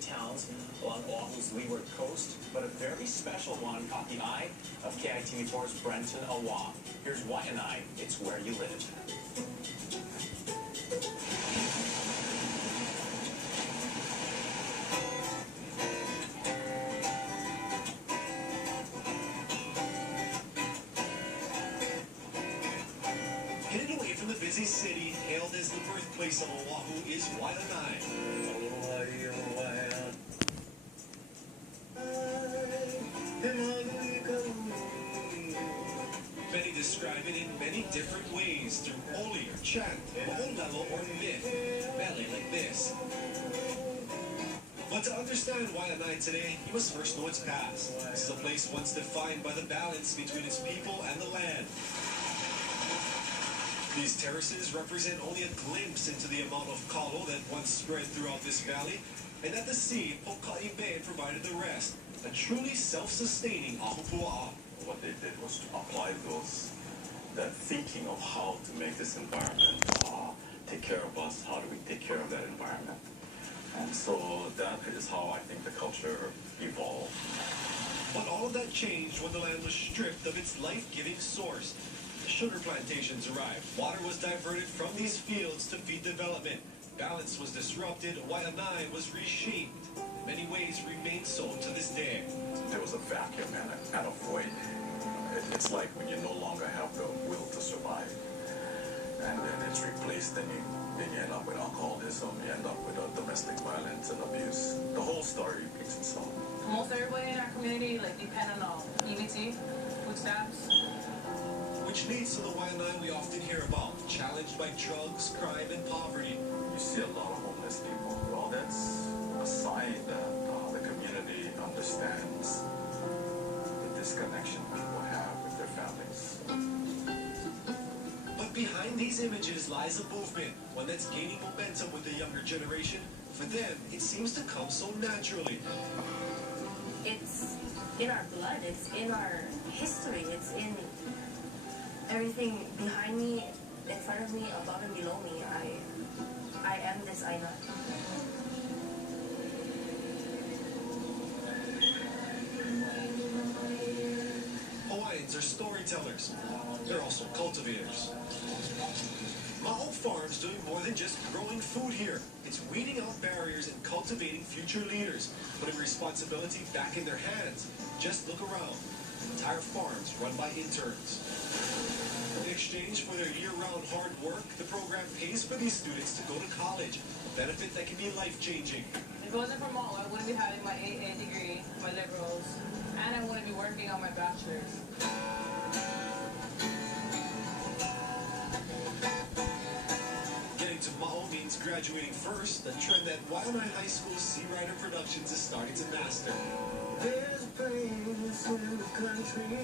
towns along Oahu's leeward coast, but a very special one caught the eye of KITV4's Brenton Awa. Here's Waianae. It's where you live. Hidden away from the busy city, hailed as the birthplace of Oahu, is Waianae. Many describe it in many different ways, through oli or chant, maungalo or myth, ballet like this. But to understand Waianae today, you must first know its past. This is a place once defined by the balance between its people and the land. These terraces represent only a glimpse into the amount of kalo that once spread throughout this valley, and at the sea, Pokai Bay provided the rest, a truly self-sustaining ahupua'a. What they did was to apply that thinking of how to make this environment take care of us, how do we take care of that environment. And so that is how I think the culture evolved. But all of that changed when the land was stripped of its life-giving source. The sugar plantations arrived. Water was diverted from these fields to feed development. Balance was disrupted. Waianae was reshaped. In many ways remains so to this day. There was a vacuum and a void. It's like when you no longer have the will to survive. And then it's replaced, then you end up with alcoholism, you end up with domestic violence and abuse. The whole story repeats itself. Most everybody in our community depend on EBT, food stamps. Which leads to the Waianae we often hear about, challenged by drugs, crime, and poverty. You see a lot of homeless people. Well, that's a sign that the community understands the disconnection people have with their families. But behind these images lies a movement, one that's gaining momentum with the younger generation. For them, it seems to come so naturally. It's in our blood, it's in our history, it's in everything behind me, in front of me, above and below me. I am this Aina. Hawaiians are storytellers. They're also cultivators. Ma'o Farm's doing more than just growing food here. It's weeding out barriers and cultivating future leaders, putting responsibility back in their hands. Just look around. Entire farms run by interns. In exchange for their year-round hard work, the program pays for these students to go to college, a benefit that can be life-changing. If it wasn't for Mall, I wouldn't be having my AA degree, my liberals, and I wouldn't be working on my bachelor's. Getting to Ma'o means graduating first, a trend that Waianae High School's Sea Rider Productions is starting to master. There's a place in the country.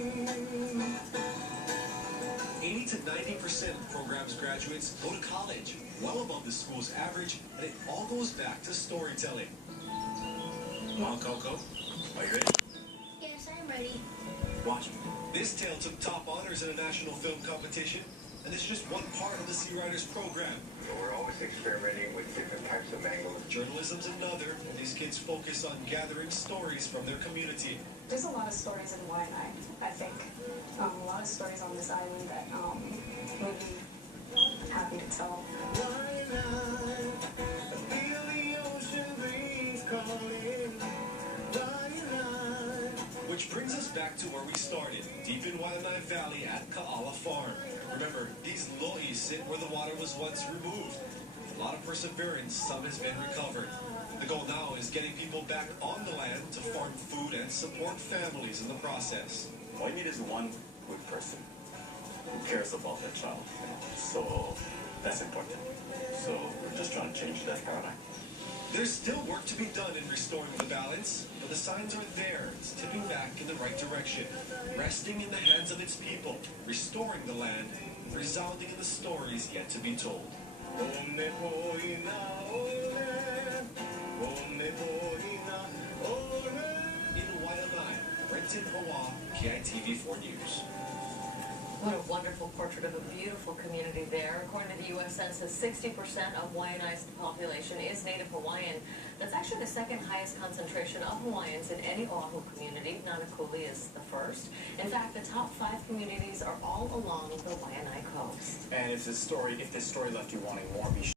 80 to 90% of the program's graduates go to college, well above the school's average, and it all goes back to storytelling. Mom Coco, are you ready? Yes, I'm ready. Watch. This tale took top honors in a national film competition, and it's just one part of the Sea Riders program. We're always experimenting with different types of angles. Journalism's another, and these kids focus on gathering stories from their community. There's a lot of stories in Waianae, I think. A lot of stories on this island that we'll be happy to tell. Which brings us back to where we started, deep in Waianae Valley at Ka'ala Farm. Remember, these lo'is sit where the water was once removed. With a lot of perseverance, some has been recovered. The goal now is getting people back on the land to farm food and support families in the process. All you need is one good person who cares about their child. So that's important. So we're just trying to change that paradigm. There's still work to be done in restoring the balance, but the signs are there. It's tipping back in the right direction, resting in the hands of its people, restoring the land, resounding in the stories yet to be told. In Waianae, Brenton Awa, KITV4 News. What a wonderful portrait of a beautiful community there. According to the U.S. Census, 60% of Waianae's population is Native Hawaiian. That's actually the second highest concentration of Hawaiians in any Oahu community. Nanakuli is the first. In fact, the top 5 communities are all along the Waianae coast. And if this story left you wanting more, be sure